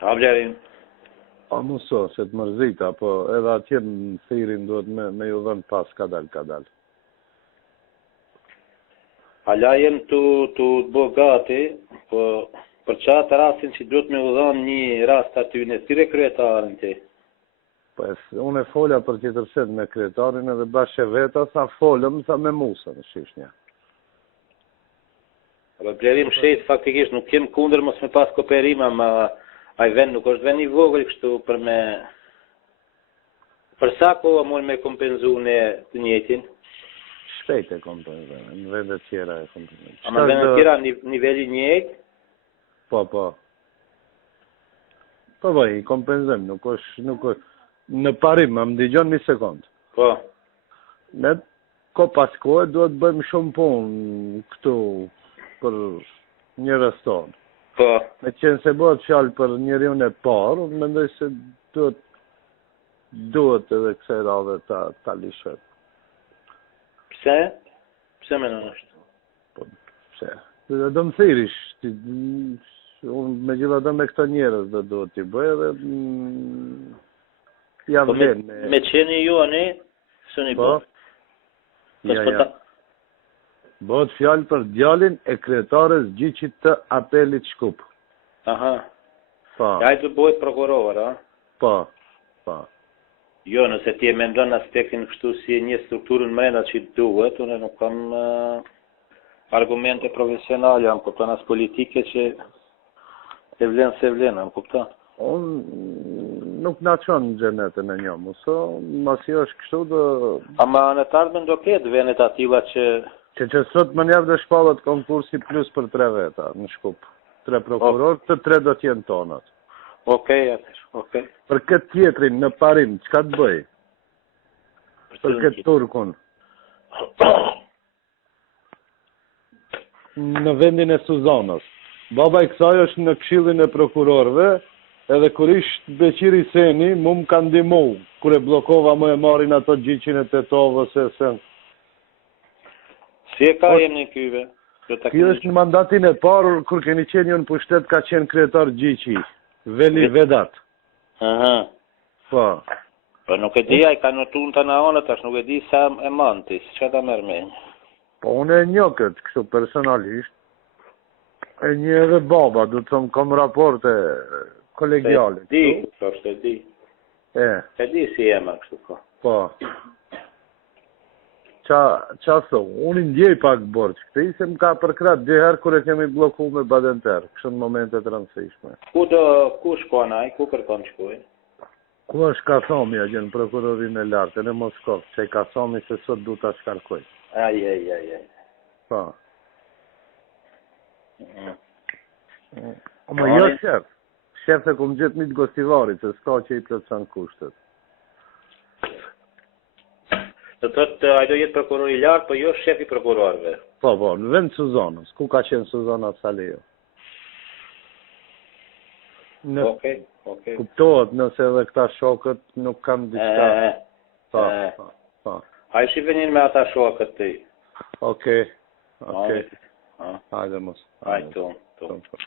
A Blerin? A muso, se të mërzita, po edhe atje në thirin duhet me ju dhënë pas kadal. Hala jem të bo gati, po për qatë rastin që duhet me u dhënë një rast aty në tyre kryetarën ti. Po unë e folja për tjetërset me kryetarin edhe bashkë veta, sa folëm, sa me musën, shishnja. Po Blerim shet faktikisht nuk kem kundër mos me pas kooperima, ma ai vend nuk është vend i vogël kështu për me... Për sa kohë mund me kompenzu në të njëjtin? Shpejt e kompenzojnë, në vendet tjera e kompenzojnë. A në vendet tjera niveli njëjt? Po. Po, i kompenzojmë, nuk është... Në parim, më ndigjon një sekund. Po. Ne, ko pas kohë, duhet bëjmë shumë punë këtu për një restoran. Po. Me qenë se bëhet fjalë për njeriun e parë, unë mendoj se duhet edhe kësaj radhe ta lishet. Pse? Pse me në është? Po, pse? Do më thirish, unë me gjitha do me këto njerës do duhet t'i bëj edhe ja po vlen. Me qeni ju ani, së një po? Ja. Bëhet fjalë për djalin e kryetares gjyqit të apelit Shkup. Aha. Po. Ja i të bëhet prokuror, a? Po. Jo, nëse ti e mendon aspektin kështu si një strukturën mrenda që duhet, unë nuk kam argumente profesionale, jam kupton as politike që e vlen se vlen, jam kupton. Unë nuk na çon në xhenetën e një, mëso, masi është kështu do... Ama në të ardhmen do ketë venet atilla që sot më njavë dhe shpallet konkursi plus për 3 veta në Shkup. 3 prokuror, të 3 do t'jenë tonat. Okej. Për këtë tjetrin në parim, çka të bëj? Për këtë turkun. Në vendin e Suzanës. Baba i kësaj është në këshillin e prokurorëve, edhe kur ishtë Beqiri Seni, mu më ka ndihmu, kur e blokova më e marrin ato gjyqin e Tetovës e sen. Si e ka jem një kyve? Kjo është në mandatin e parë, kur keni qenë ju në pushtet, ka qenë kryetar gjyqi, Veli Vedat. Aha. Po. Po nuk e di, a i ka në tunë të naonët, ashtë nuk e di sa e mantis, që ta mërë me një? Po unë e një këtë, kështu personalisht, e një edhe baba, du të thëmë kom raporte kolegiale. Se di. Se di si jema kështu ko. Po. Qa thë, unë i ndjej pak borç, këti se më ka përkrat 2 herë kër e kemi bloku me Badenter, kështë në momentet rëndësishme. Ku shkon ai, ku kërkon shkoj? Ku është Kasomja gjënë prokurorin e lartë, në Moskov, që i Kasomi se sot du ta shkarkoj. Aj. Po. Ama jo shef. Shef se ku më gjithë një të gostivarit, se s'ka që i plëtsan kushtet. Do thotë, ai do jetë prokuror i lartë, po jo shefi prokurorëve. Po, në vend Suzanës. Ku ka qenë Suzana Salejo? Okej. Kuptohet nëse edhe këta shokët nuk kanë diçka. Po. Ai shi venin me ata shokët ti. Okej. Hajde mos. Hajde, tonë.